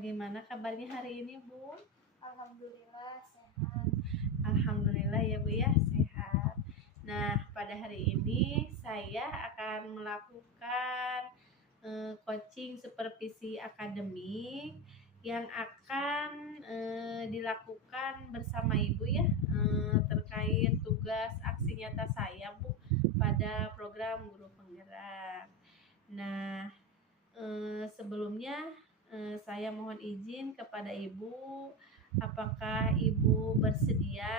Bagaimana kabarnya hari ini, Bu? Alhamdulillah sehat. Alhamdulillah ya, Bu ya, sehat. Nah, pada hari ini saya akan melakukan coaching supervisi akademik yang akan dilakukan bersama Ibu ya, terkait tugas aksi nyata saya, Bu, pada program guru penggerak. Nah, sebelumnya saya mohon izin kepada Ibu, apakah Ibu bersedia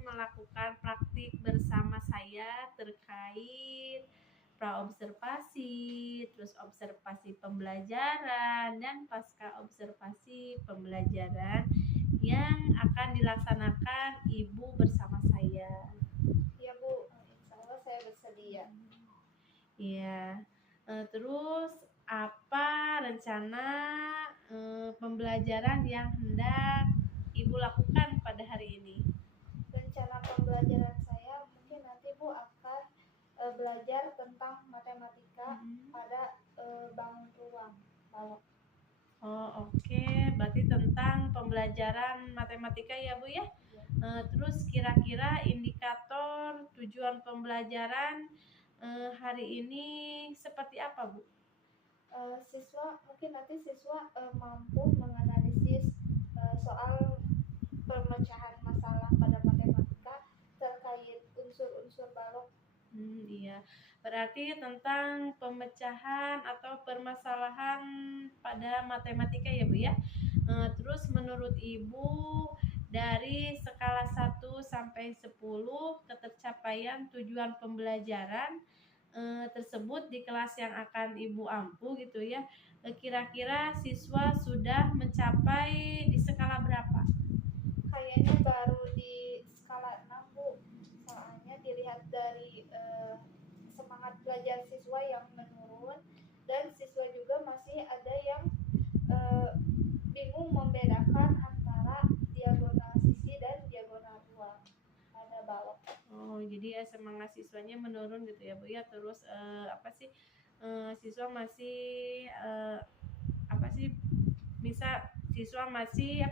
melakukan praktik bersama saya terkait praobservasi, terus observasi pembelajaran dan pasca observasi pembelajaran yang akan dilaksanakan Ibu bersama saya. Ya Bu, insya Allah saya bersedia. Iya. Terus apa rencana pembelajaran yang hendak Ibu lakukan pada hari ini? Rencana pembelajaran saya mungkin nanti Bu akan belajar tentang matematika pada bangun ruang. Oh, oke. Berarti tentang pembelajaran matematika ya, Bu ya? Terus kira-kira indikator tujuan pembelajaran hari ini seperti apa, Bu? Siswa mungkin nanti siswa mampu menganalisis soal pemecahan masalah pada matematika terkait unsur-unsur balok. Iya, berarti tentang pemecahan atau permasalahan pada matematika ya, Bu ya. Terus menurut Ibu dari skala 1 sampai 10 ketercapaian tujuan pembelajaran tersebut di kelas yang akan Ibu ampu gitu ya. Kira-kira siswa sudah mencapai di skala berapa? Kayaknya baru di skala 6 Bu. Soalnya dilihat dari semangat belajar siswa yang menurun dan siswa juga masih ada yang bingung membedakan antara diagonal sisi dan diagonal ruang pada balok. Oh, jadi semangat siswanya menurun gitu ya, Bu ya. Terus siswa masih misal siswa masih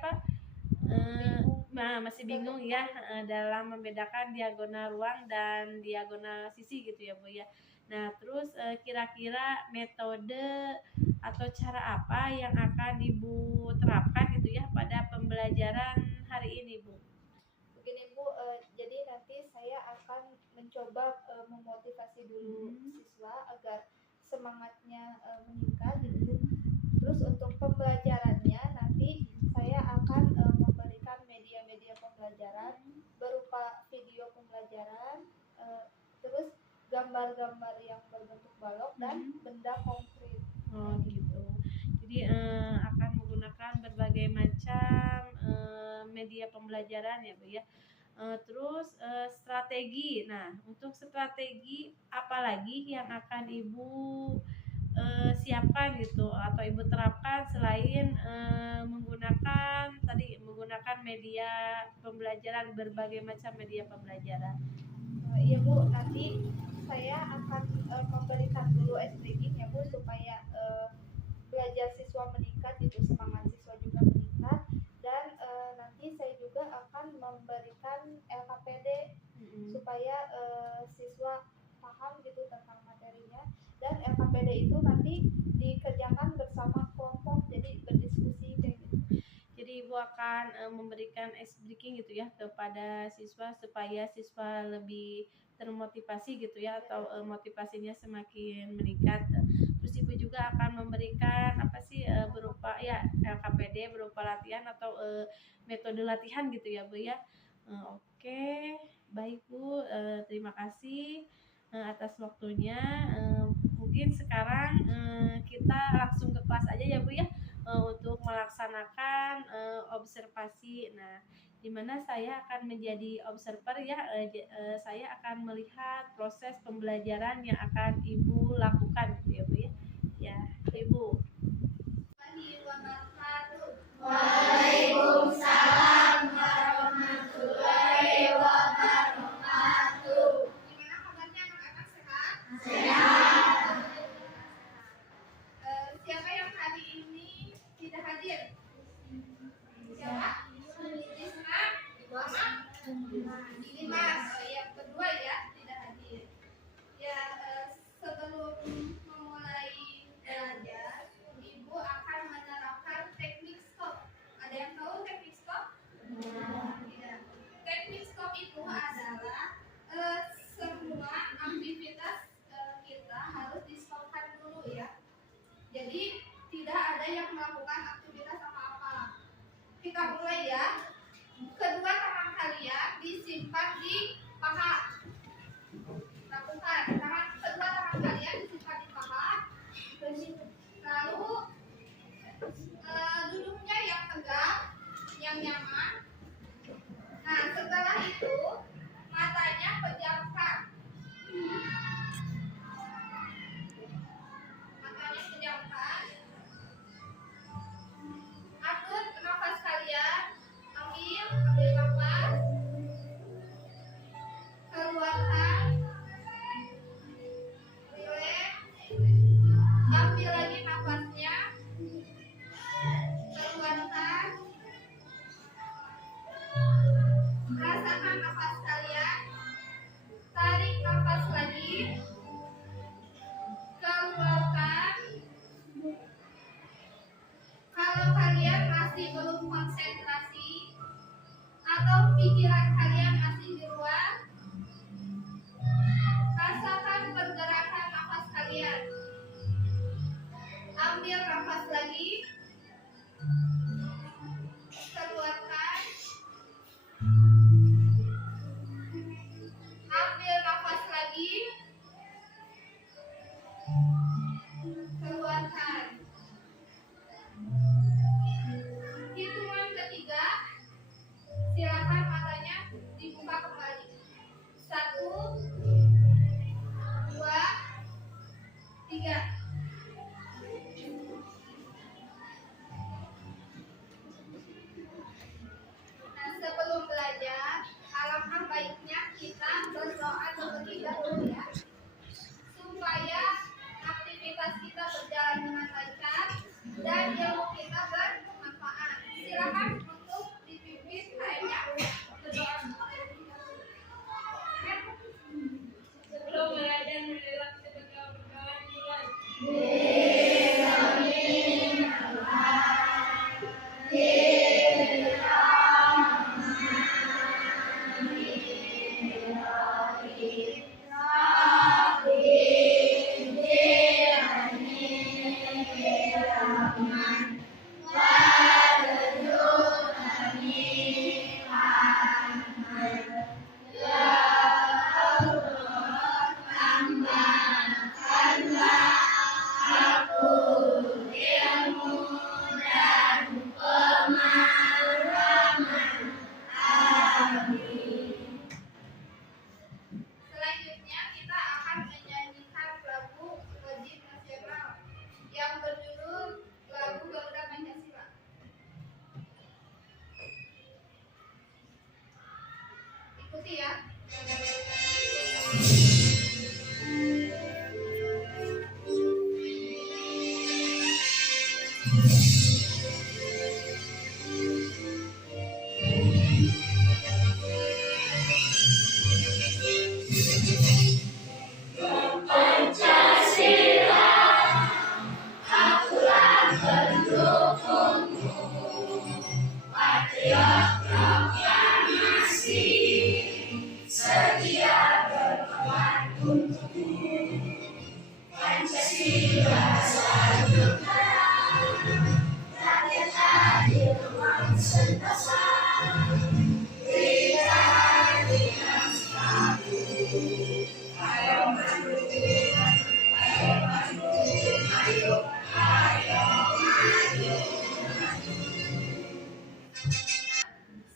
masih bingung ya dalam membedakan diagonal ruang dan diagonal sisi gitu ya, Bu ya. Nah, terus kira-kira metode atau cara apa yang akan Ibu terapkan gitu ya pada pembelajaran hari ini, Bu? Begini Bu, jadi nanti saya akan mencoba memotivasi dulu siswa agar semangatnya meningkat. Terus untuk pembelajarannya nanti saya akan memberikan media-media pembelajaran berupa video pembelajaran, terus gambar-gambar yang berbentuk balok dan benda konkret. Oh gitu. Jadi akan menggunakan berbagai macam media pembelajaran ya, Bu ya. Terus strategi. Nah, untuk strategi apa lagi yang akan Ibu siapkan gitu atau Ibu terapkan selain menggunakan media pembelajaran, berbagai macam media pembelajaran? Iya Bu, nanti saya akan memberikan dulu strategi ya Bu supaya belajar siswa meningkat gitu, semangat siswa juga meningkat, dan nanti saya juga akan memberikan LKPD supaya siswa paham gitu tentang materinya, dan LKPD itu nanti dikerjakan bersama kelompok, jadi berdiskusi kayak gitu. Jadi Ibu akan memberikan ice breaking gitu ya kepada siswa supaya siswa lebih termotivasi gitu ya, atau motivasinya semakin meningkat. Terus Ibu juga akan memberikan berupa ya LKPD, berupa latihan atau metode latihan gitu ya, Bu ya. Oke, baik Bu, terima kasih atas waktunya. Mungkin sekarang kita langsung ke kelas aja ya, Bu ya, untuk melaksanakan observasi. Nah, di mana saya akan menjadi observer ya. Saya akan melihat proses pembelajaran yang akan Ibu lakukan gitu ya, Bu ya. Ya, Ibu. Waalaikumsalam warahmatullahi wabarakatuh. Gimana kabarnya anak-anak, sehat? Sehat. Siapa yang hari ini masih belum konsentrasi atau pikiran kalian masih di luar, rasakan pergerakan nafas kalian. Ambil nafas lagi, keluarkan. Ambil nafas lagi, keluarkan. Hitungan ketiga, silakan matanya dibuka kembali. 1, 2, 3. Nah, sebelum belajar, alangkah baiknya kita berdoa terlebih dahulu ya, supaya aktivitas kita berjalan dengan lancar dan ilmu kita bermanfaat. Silakan untuk dipimpin ayahnya berdoa. Sebelum belajar marilah kita berdoa dimulai. Selanjutnya kita akan menyanyikan lagu wajib nasional yang berjudul lagu Garuda Pancasila. Ikuti ya.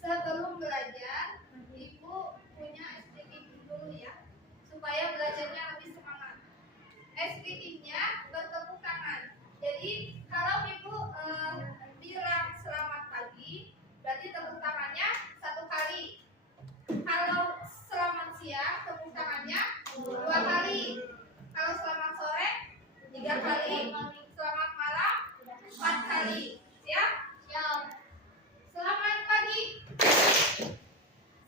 Sebelum belajar, Ibu punya speaking dulu ya, supaya belajarnya lebih semangat. Speakingnya bertepuk tangan. Jadi kalau Ibu bilang selamat pagi, berarti tepuk tangannya 1 kali. Kalau selamat siang, tepuk tangannya 2 kali. Kalau selamat sore, 3 kali. Selamat malam, 4 kali. Siap? Siap. Selamat pagi.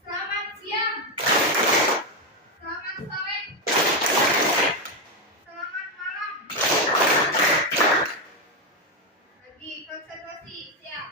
Selamat siang. Selamat sore. Selamat malam. Lagi konsentrasi. Siap.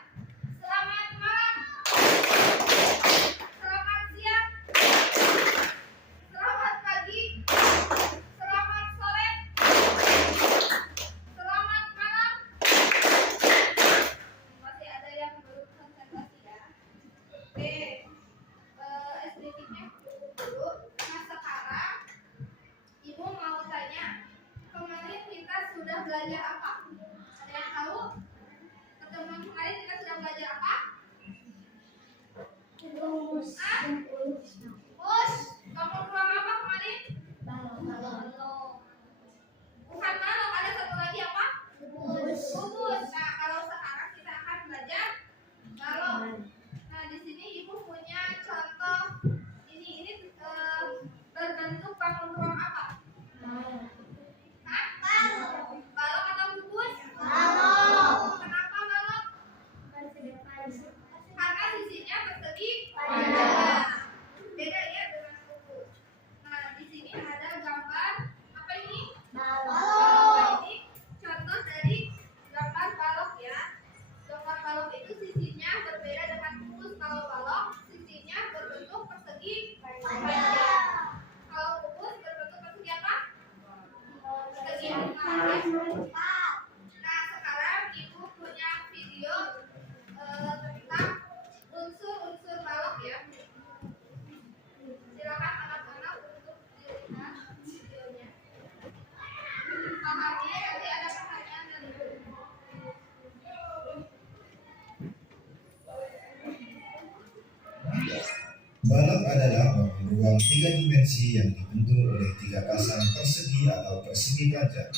ruang 3 dimensi yang dibentuk oleh 3 pasang persegi atau persegi panjang,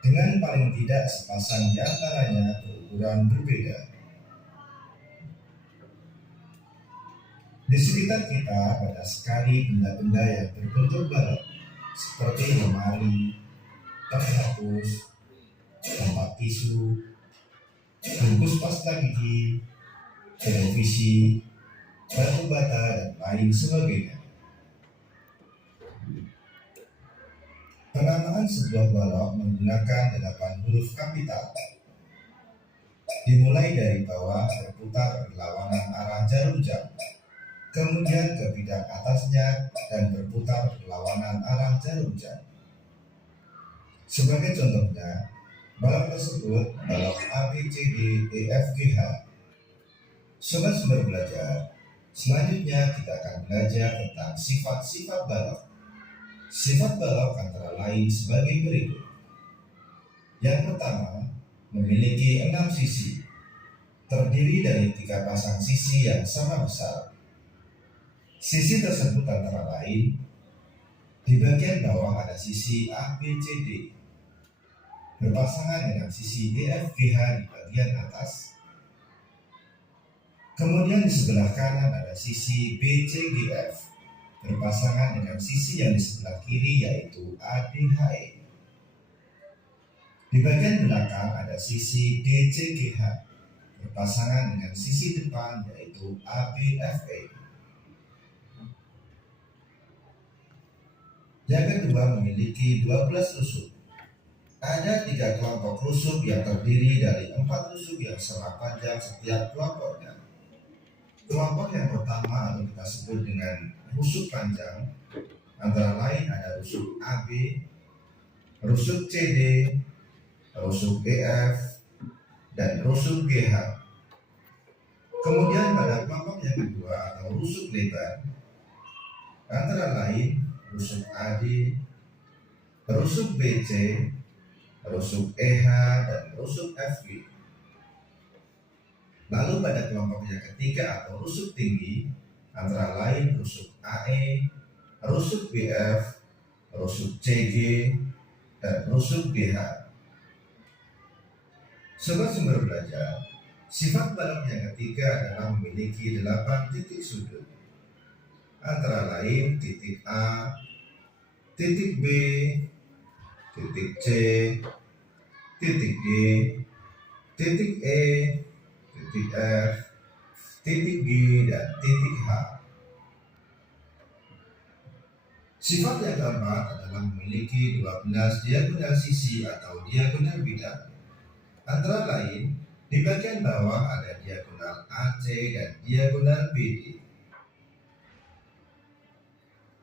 dengan paling tidak sepasang di antaranya berukuran berbeda. Di sekitar kita banyak sekali benda-benda yang berbentuk balok, seperti lemari, penghapus, tempat tisu, bungkus pasta gigi, televisi, batu bata, dan lain sebagainya. Penamaan sebuah balok menggunakan 8 huruf kapital, dimulai dari bawah berputar berlawanan arah jarum jam, kemudian ke bidang atasnya dan berputar berlawanan arah jarum jam. Sebagai contohnya, balok tersebut balok A, B, C, D, E, F, G, H. Sobat-sobat belajar, selanjutnya kita akan belajar tentang sifat-sifat balok. Sifat balok antara lain sebagai berikut. Yang pertama, memiliki 6 sisi, terdiri dari 3 pasang sisi yang sama besar. Sisi tersebut antara lain, di bagian bawah ada sisi A, B, C, D, berpasangan dengan sisi E, F, G, H di bagian atas. Kemudian di sebelah kanan ada sisi B, C, G, F, berpasangan dengan sisi yang di sebelah kiri yaitu A, D, H, E. Di bagian belakang ada sisi D, C, G, H, berpasangan dengan sisi depan yaitu A, B, F, E. Yang kedua, memiliki 12 rusuk. Ada 3 kelompok rusuk yang terdiri dari 4 rusuk yang sama panjang setiap kelompoknya. Kelompok yang pertama atau kita sebut dengan rusuk panjang, antara lain ada rusuk AB, rusuk CD, rusuk EF, dan rusuk GH. Kemudian pada kelompok yang kedua atau rusuk lebar, antara lain rusuk AD, rusuk BC, rusuk EH, dan rusuk FG. Lalu pada kelompok yang ketiga atau rusuk tinggi, antara lain rusuk AE, rusuk BF, rusuk CG, dan rusuk GH. Sobat sumber belajar, sifat balok yang ketiga adalah memiliki 8 titik sudut, antara lain titik A, titik B, titik C, titik D, titik E, titik F, titik G, dan titik H. Sifat yang keempat adalah memiliki 12 diagonal sisi atau diagonal bidang. Antara lain, di bagian bawah ada diagonal AC dan diagonal BD.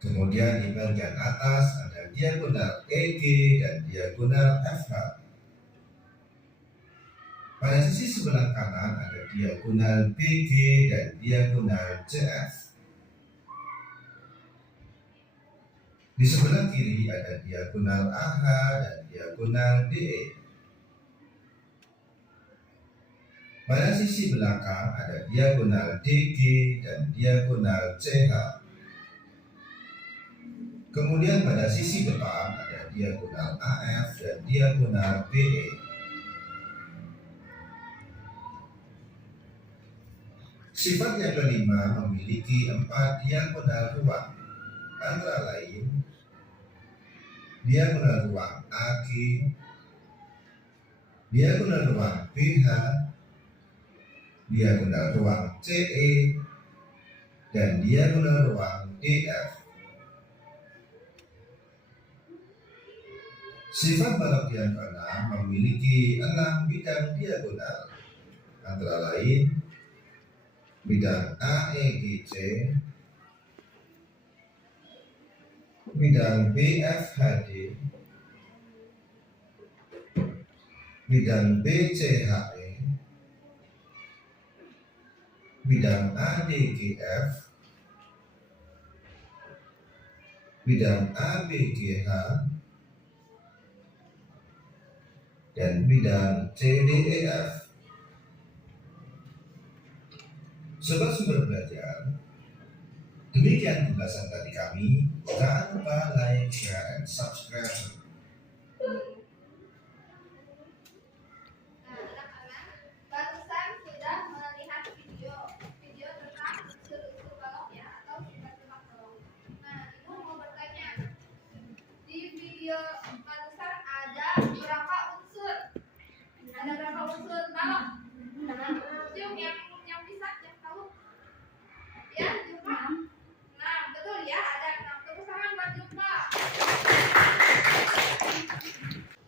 Kemudian di bagian atas ada diagonal EG dan diagonal FH. Pada sisi sebelah kanan ada diagonal BG dan diagonal CF. Di sebelah kiri ada diagonal AH dan diagonal DE. Pada sisi belakang ada diagonal DG dan diagonal CH. Kemudian pada sisi depan ada diagonal AF dan diagonal BE. Sifat yang kelima memiliki 4 diagonal ruang, antara lain diagonal ruang AG, diagonal ruang BH, diagonal ruang CE, dan diagonal ruang DF. Sifat balok yang keenam memiliki 6 bidang diagonal, antara lain bidang AEGC, bidang BFHD, bidang BCHE, bidang ADGF, bidang ABGH, dan bidang CDEF. Sobat sumber belajar, Demikian pembahasan tadi kami. Jangan lupa like, share, and subscribe. Nah, anak-anak barusan sudah melihat video tentang unsur-unsur balok ya atau sifat-sifat balok. Nah, ibu mau bertanya, di video barusan ada berapa unsur? Ada berapa unsur balok? Cium yang bisa, yang tahu? Ya, jumpa. 6, betul ya, ada 6. Tepuk tangan buat jumpa.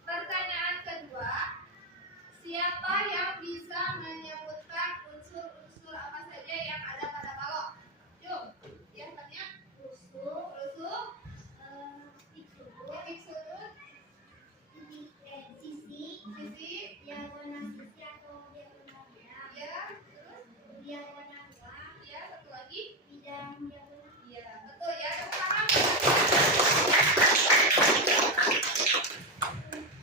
Pertanyaan kedua, siapa yang bisa menyebutkan unsur-unsur apa saja yang ada pada balok? Yuk, yang tanya. Rusuk, titik sudut, sisi, diagonal sisi atau diagonal merah. ya, terus, Diagonal ruang, ya, satu lagi. bidang diagonal. Ya, betul ya, tepuk tangan.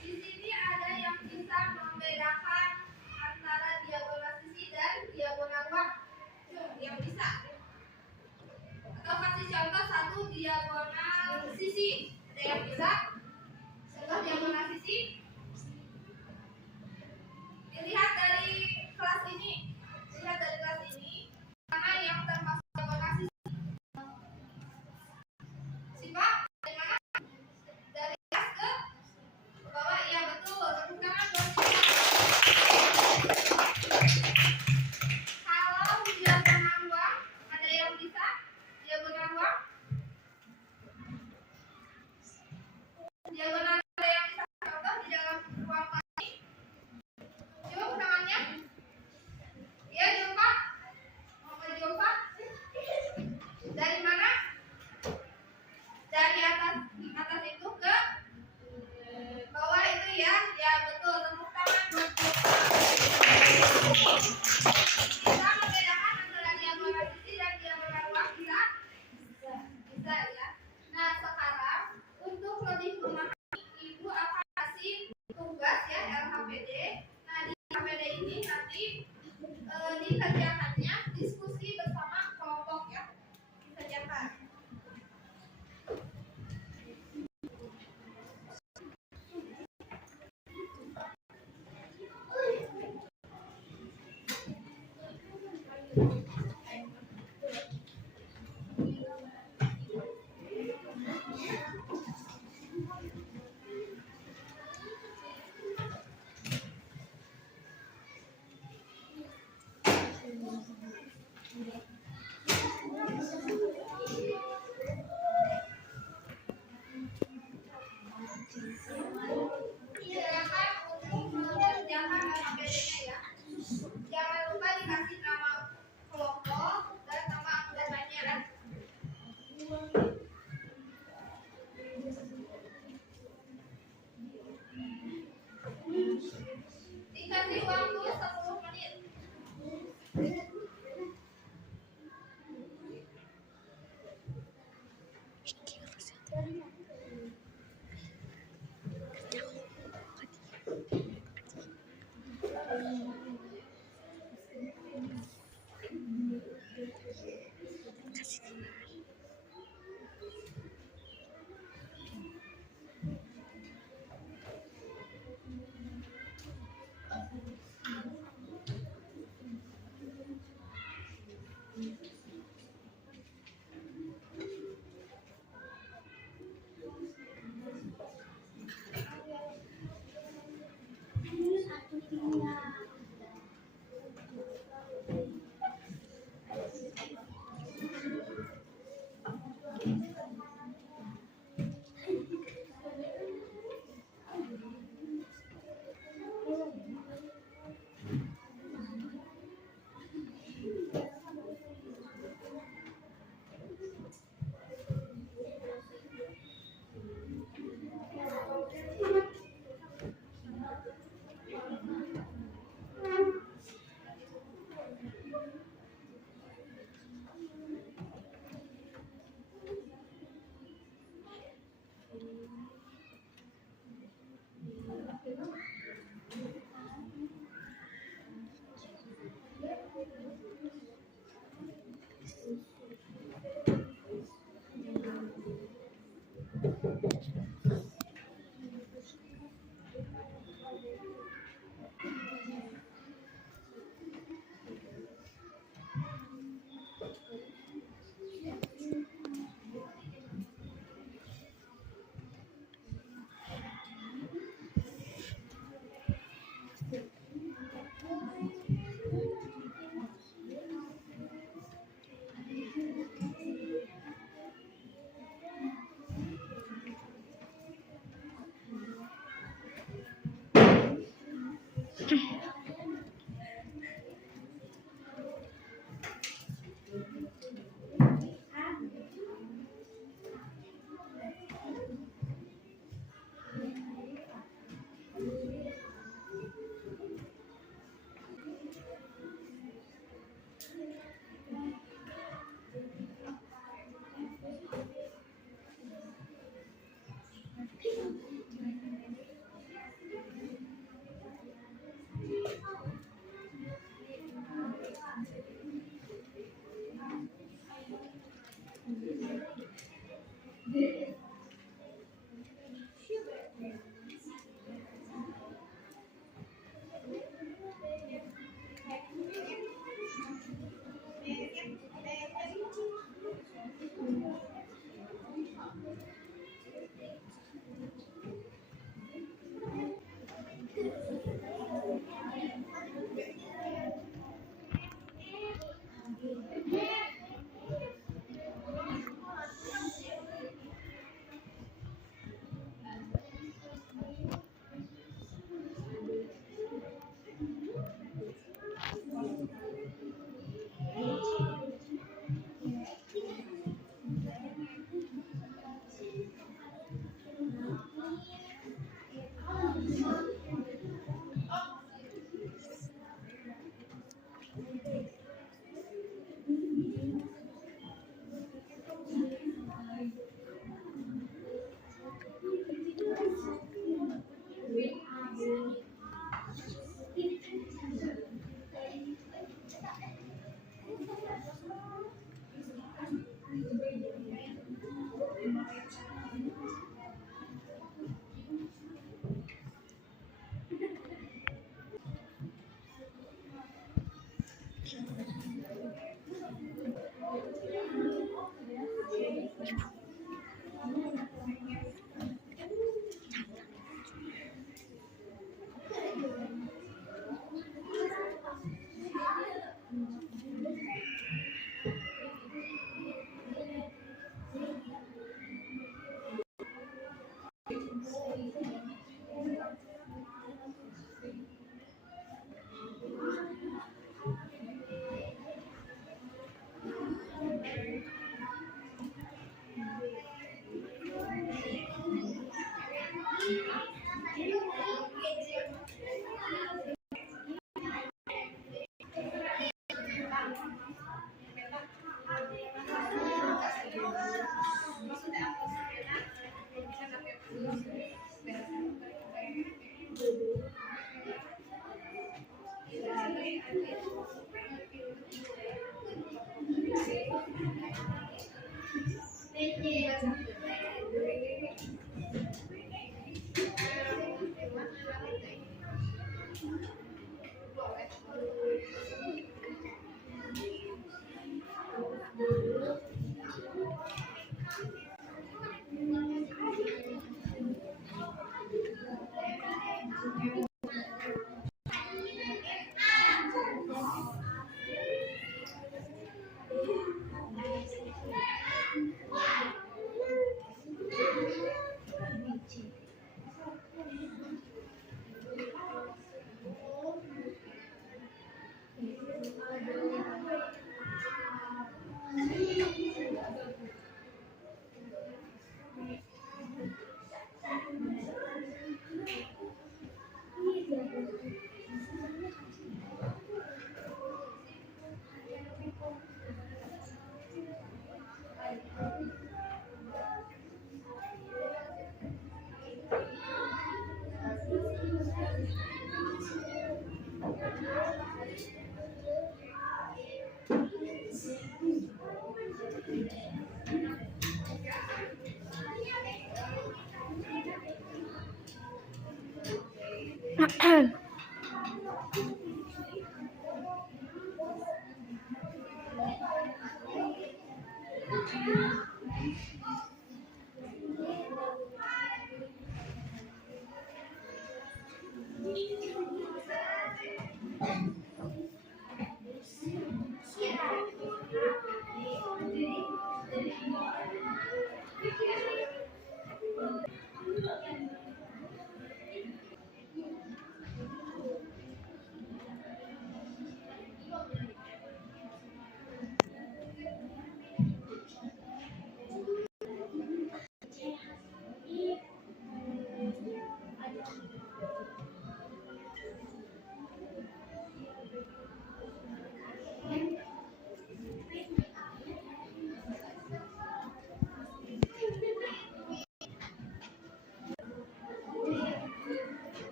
Di sini ada yang bisa membedakan antara diagonal sisi dan diagonal ruang. Yang bisa. Atau kasih contoh satu diagonal sisi. Ada yang bisa? Contoh diagonal sisi. Dilihat dari kelas ini. Mana yang termasuk diagonal sisi? Siapa? Dari mana? Dari atas ke bawah. Iya betul. Tepuk tangan buat kita. Kalau diagonal ruang, ada yang bisa? Diagonal ruang? Diagonal ada yang bisa contoh di dalam ruang tadi? Yuk tangannya. Iya jumpa. Mau jumpa? Dari mana? Dari atas itu ke bawah itu ya. Ya betul. Tepuk tangan buat kita. Bisa membedakan antara diagonal sisi dan diagonal ruang bisa? Bisa ya. Nah sekarang untuk lebih memahami ibu akan kasih tugas ya LHPD. Nah di LHPD ini nanti dikerjakannya diskusi bersama kelompok ya. Dikerjakan. Silakan untuk mengerjakan LHPD-nya ya. Jangan lupa dikasih nama kelompok dan nama anggotanya. Dikasih waktu 10 menit.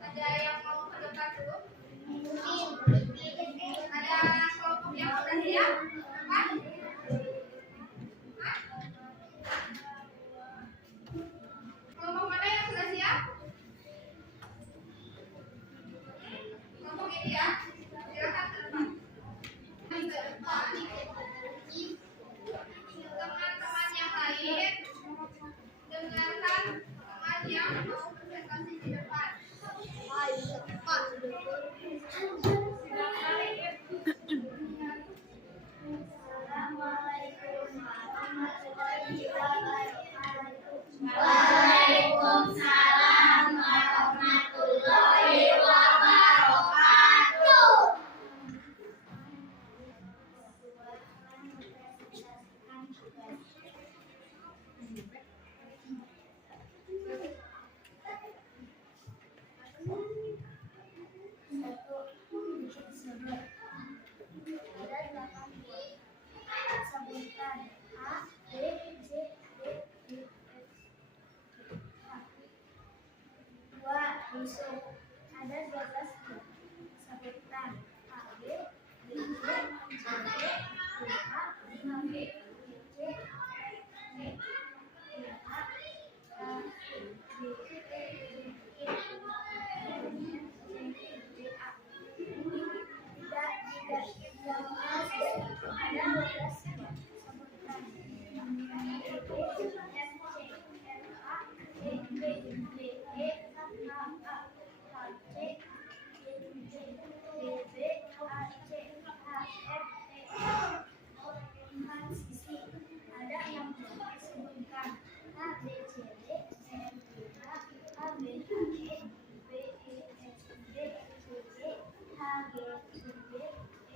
Ada yang mau ke depan dulu? Ada kelompok yang sudah siap? Depan? Hah? Kelompok mana yang sudah siap? Kelompok ini ya. Silakan ke depan. Teman-teman yang lain, dengarkan teman yang mau presentasi di depan. Waalaikumsalam warahmatullahi wabarakatuh. Sebutkan A, B, C, D, E, F. Dua, busuk. Ada 12 buah. Sebutkan A, B, B, C, D, E, A, 5B, C, E, E, A, B, E, E,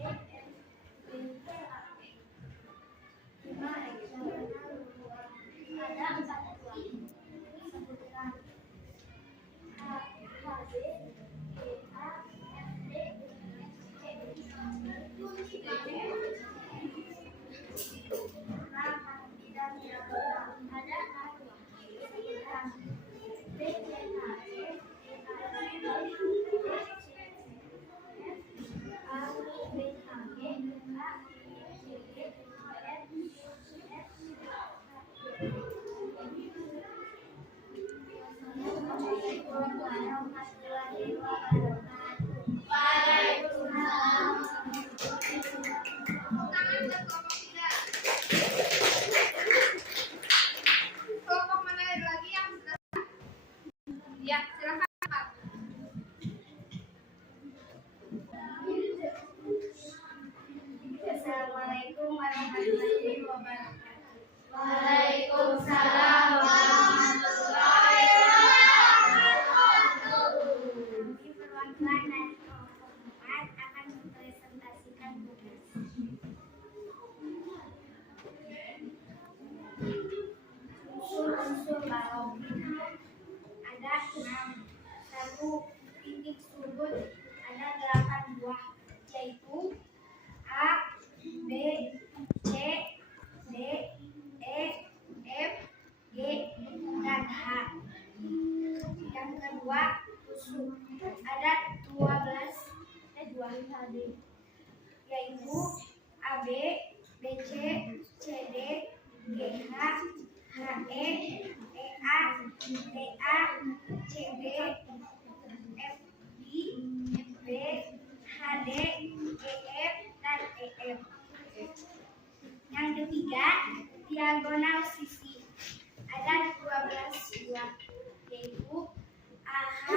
Kelompok mana lagi yang sudah? Ya, silakan Pak. Assalamualaikum warahmatullahi wabarakatuh. Waalaikumsalam warahmatullahi wabarakatuh. Kami perwakilan dari kelompok 4 akan mempresentasikan tugas. Unsur-unsur balok ada 6. 1. Titik sudut ada 8 buah, yaitu A, B, C, D, E, F, G, dan H. Yang kedua, tusuk ada 12 HD, yaitu AB, BC, CD, GH, HE, EA, DA, CB, FI, FB, HD, EF, dan EF. Yang ketiga, diagonal sisi ada 12 buah, yaitu AH,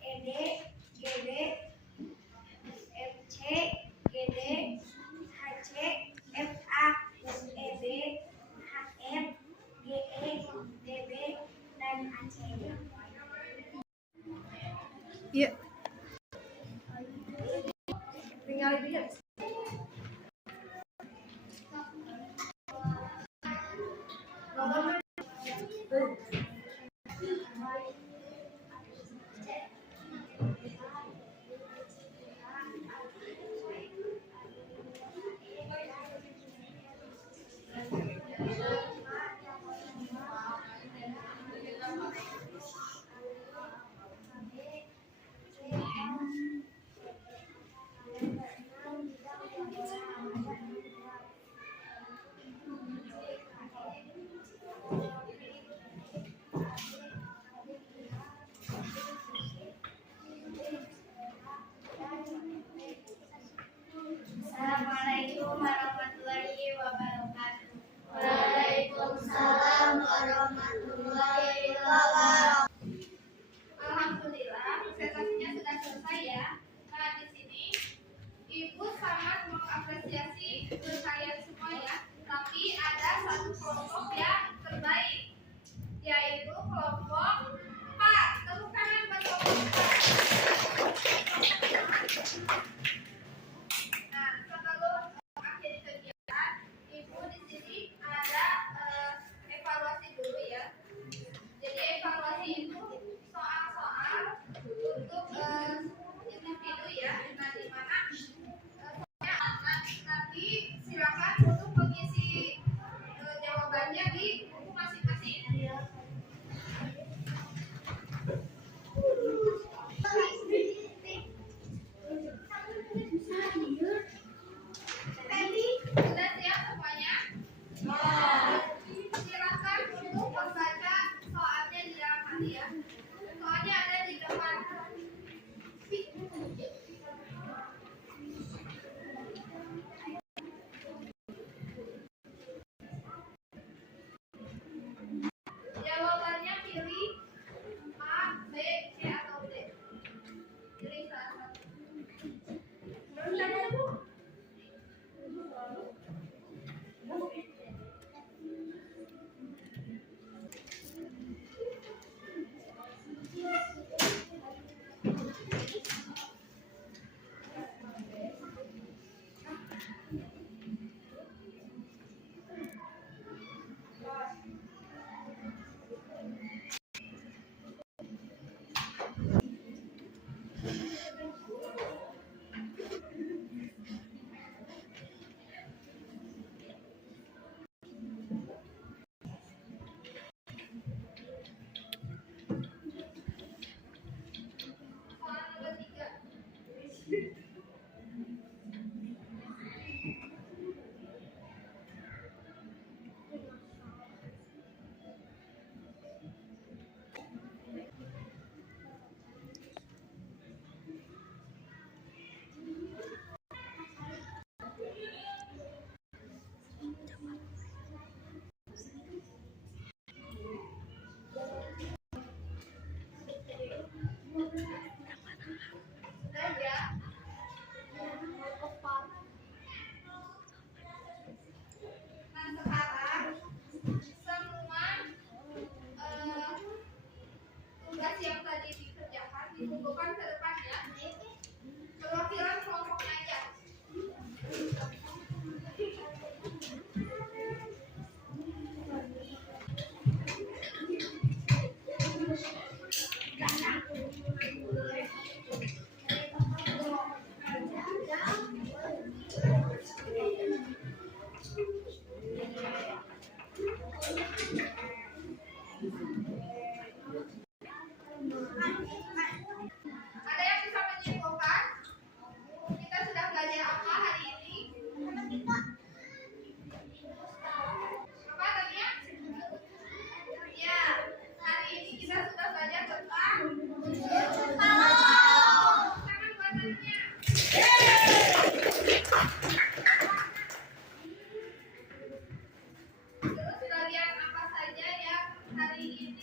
ED, GB, FC, GD, HC, FA, EB, HF, GE, DB, dan AC. Iya. Tinggal lihat.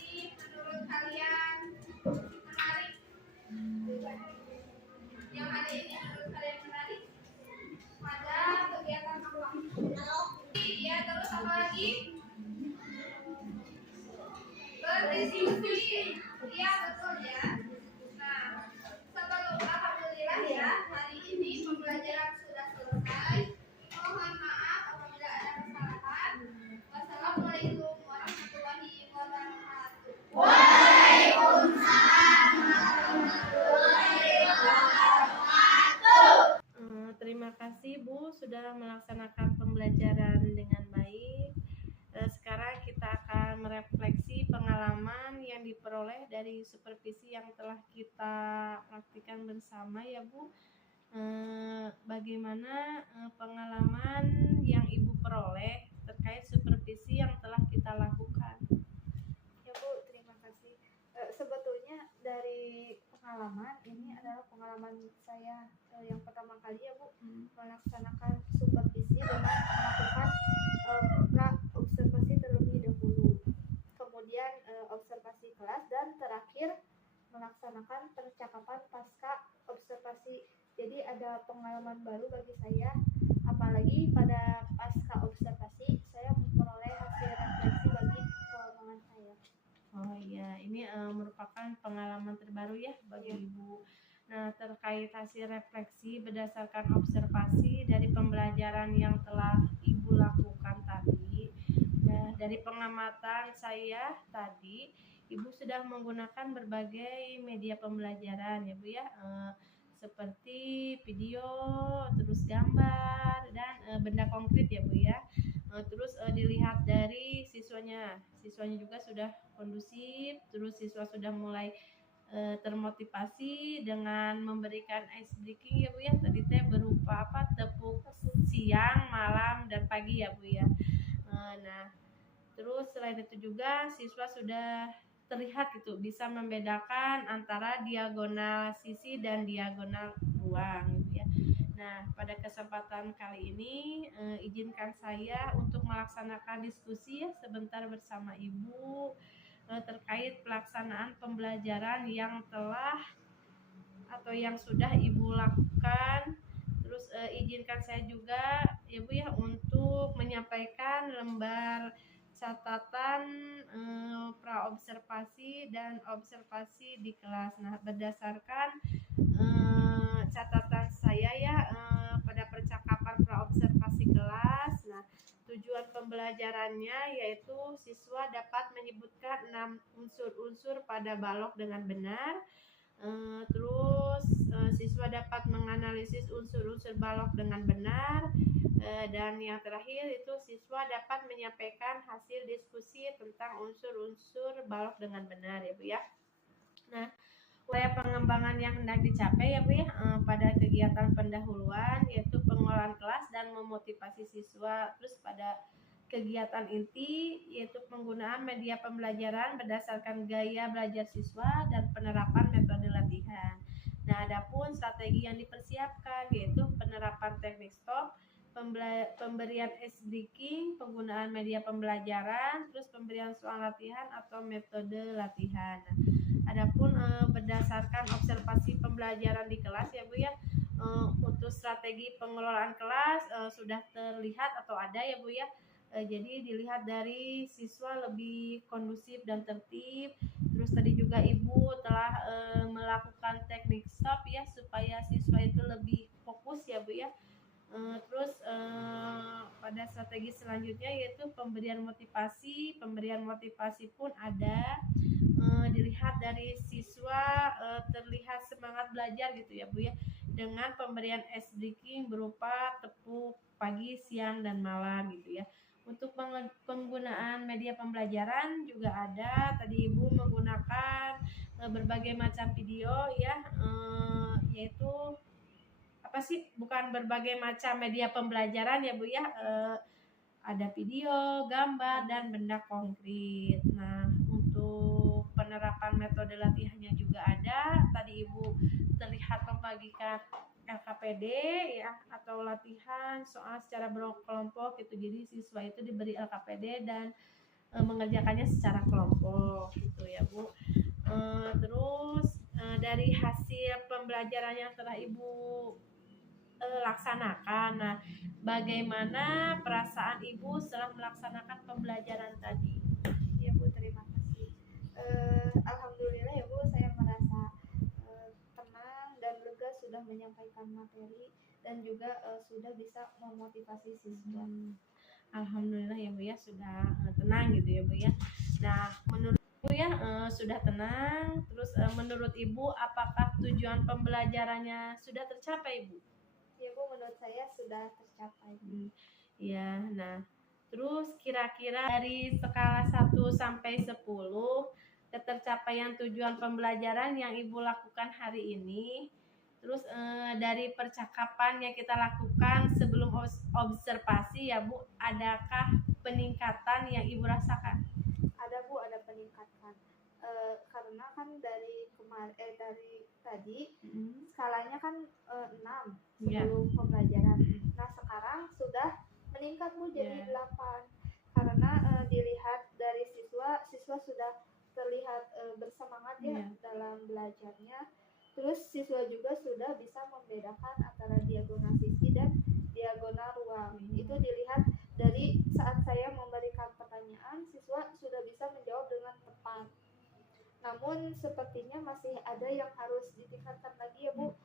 ini menurut kalian menarik? Yang hari ini menurut kalian menarik? Ada kegiatan apa? Iya, terus apa lagi? Berdiskusi. Iya, betul ya. Nah, sebelum alhamdulillah ya, hari ini pembelajaran sudah selesai. Mohon maaf apabila ada kesalahan. Wassalamualaikum warahmatullahi wabarakatuh. Terima kasih Bu sudah melaksanakan pembelajaran dengan baik. Sekarang kita akan merefleksi pengalaman yang diperoleh dari supervisi yang telah kita praktikkan bersama ya Bu. Bagaimana pengalaman yang Ibu peroleh terkait supervisi yang telah kita lakukan? Ya Bu, terima kasih. Sebetulnya dari pengalaman ini adalah pengalaman saya yang pertama kali ya Bu melaksanakan supervisi dengan melakukan observasi terlebih dahulu, kemudian observasi kelas dan terakhir melaksanakan percakapan pasca observasi. Jadi ada pengalaman baru bagi saya, apalagi pada pasca observasi saya memperoleh hasil refleksi bagi pengembangan saya. Oh iya, ini merupakan pengalaman terbaru ya bagi Ibu. Nah, terkait hasil refleksi berdasarkan observasi dari pembelajaran yang telah Ibu lakukan tadi, dari pengamatan saya tadi, Ibu sudah menggunakan berbagai media pembelajaran ya Bu ya, seperti video, terus gambar, dan benda konkret ya Bu ya. Terus dilihat dari siswanya juga sudah kondusif, terus siswa sudah mulai termotivasi dengan memberikan ice breaking ya Bu ya. Tadi teh berupa tepuk siang, malam, dan pagi ya Bu ya. Nah, terus selain itu juga siswa sudah terlihat gitu bisa membedakan antara diagonal sisi dan diagonal ruang gitu ya. Nah, pada kesempatan kali ini izinkan saya untuk melaksanakan diskusi ya sebentar bersama Ibu terkait pelaksanaan pembelajaran yang telah atau yang sudah Ibu lakukan. Terus izinkan saya juga ya Bu ya untuk menyampaikan lembar catatan praobservasi dan observasi di kelas. Nah, berdasarkan catatan saya ya pada percakapan praobservasi kelas. Nah, tujuan pembelajarannya yaitu siswa dapat menyebutkan 6 unsur-unsur pada balok dengan benar. Terus siswa dapat menganalisis unsur-unsur balok dengan benar. Dan yang terakhir itu siswa dapat menyampaikan hasil diskusi tentang unsur-unsur balok dengan benar ya Bu ya. Nah, upaya pengembangan yang hendak dicapai ya Bu ya pada kegiatan pendahuluan yaitu pengolahan kelas dan memotivasi siswa. Terus pada kegiatan inti yaitu penggunaan media pembelajaran berdasarkan gaya belajar siswa dan penerapan metode latihan. Nah, adapun strategi yang dipersiapkan yaitu penerapan teknik stop, pemberian ice breaking, penggunaan media pembelajaran, terus pemberian soal latihan atau metode latihan. Nah, adapun berdasarkan observasi pembelajaran di kelas ya Bu ya, untuk strategi pengelolaan kelas sudah terlihat atau ada ya Bu ya. Jadi dilihat dari siswa lebih kondusif dan tertib. Terus tadi juga Ibu telah melakukan teknik stop ya supaya siswa itu lebih fokus ya Bu ya. Terus pada strategi selanjutnya yaitu pemberian motivasi pun ada. Dilihat dari siswa terlihat semangat belajar gitu ya Bu ya, dengan pemberian ice breaking berupa tepuk pagi, siang, dan malam gitu ya. Untuk penggunaan media pembelajaran juga ada. Tadi Ibu menggunakan berbagai macam video ya, yaitu bukan berbagai macam media pembelajaran ya Bu ya, ada video, gambar, dan benda konkret. Nah, untuk penerapan metode latihannya juga ada. Tadi Ibu terlihat membagikan LKPD ya, atau latihan soal secara berkelompok gitu. Jadi siswa itu diberi LKPD dan mengerjakannya secara kelompok gitu ya Bu. Terus dari hasil pembelajaran yang telah Ibu laksanakan, nah bagaimana perasaan Ibu setelah melaksanakan pembelajaran tadi? Ya Bu, terima kasih. Alhamdulillah ya Bu, saya merasa tenang dan lega sudah menyampaikan materi dan juga sudah bisa memotivasi siswa. Alhamdulillah ya Bu ya, sudah tenang gitu ya Bu ya. Nah menurut Ibu ya sudah tenang, terus menurut Ibu apakah tujuan pembelajarannya sudah tercapai Bu? Ya Bu, menurut saya sudah tercapai. Ya, nah terus kira-kira dari skala 1 sampai 10 ketercapaian tujuan pembelajaran yang Ibu lakukan hari ini, terus dari percakapan yang kita lakukan sebelum observasi ya Bu, adakah peningkatan yang Ibu rasakan? Ada Bu, ada peningkatan. Karena kan dari tadi skalanya kan 6 sebelum pembelajaran. Nah sekarang sudah meningkat Bu jadi 8 karena dilihat dari siswa sudah terlihat bersemangat ya dalam belajarnya. Terus siswa juga sudah bisa membedakan antara diagonal sisi dan diagonal ruang. Itu dilihat dari saat saya memberikan pertanyaan, siswa sudah bisa menjawab dengan tepat. Namun sepertinya masih ada yang harus ditingkatkan lagi ya Bu,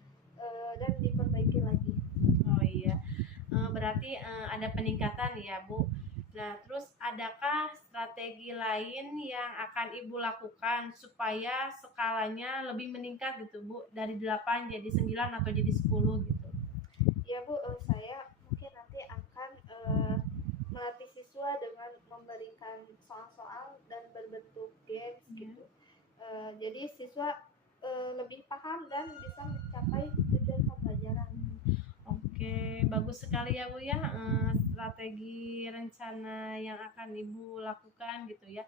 dan diperbaiki lagi. Oh iya, berarti ada peningkatan ya Bu. Nah terus adakah strategi lain yang akan Ibu lakukan supaya skalanya lebih meningkat gitu Bu, dari 8 jadi 9 atau jadi 10 gitu? Ya Bu, saya mungkin nanti akan melatih siswa dengan memberikan soal-soal dan berbentuk games gitu. Jadi siswa lebih paham dan bisa mencapai tujuan pembelajaran. Oke, bagus sekali ya Bu ya, strategi rencana yang akan Ibu lakukan gitu ya.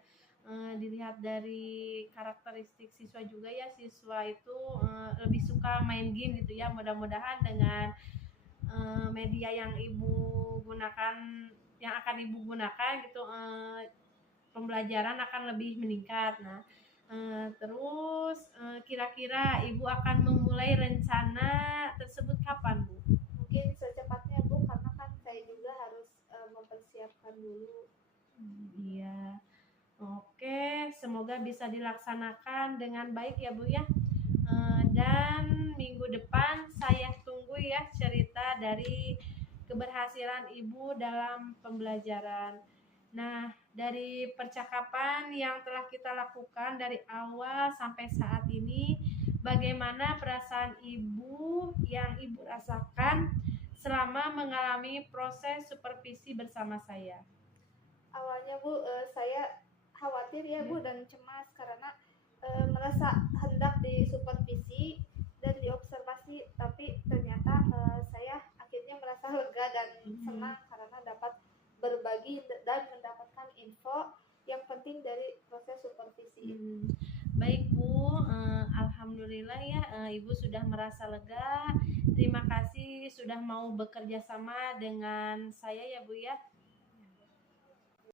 Dilihat dari karakteristik siswa juga ya, siswa itu lebih suka main game gitu ya. Mudah-mudahan dengan media yang Ibu gunakan, yang akan Ibu gunakan gitu, pembelajaran akan lebih meningkat. Nah terus kira-kira Ibu akan memulai rencana tersebut kapan Bu? Mungkin secepatnya Bu, karena kan saya juga harus mempersiapkan dulu. Iya. Oke, semoga bisa dilaksanakan dengan baik ya Bu ya. Dan minggu depan saya tunggu ya cerita dari keberhasilan Ibu dalam pembelajaran. Nah, dari percakapan yang telah kita lakukan dari awal sampai saat ini, bagaimana perasaan Ibu yang Ibu rasakan selama mengalami proses supervisi bersama saya? Awalnya Bu, saya khawatir ya Bu dan cemas karena merasa hendak disupervisi dan diobservasi, tapi ternyata saya akhirnya merasa lega dan senang karena dapat berbagi dan mendapatkan info yang penting dari proses supervisi. Baik Bu, alhamdulillah ya Ibu sudah merasa lega. Terima kasih sudah mau bekerja sama dengan saya ya Bu ya.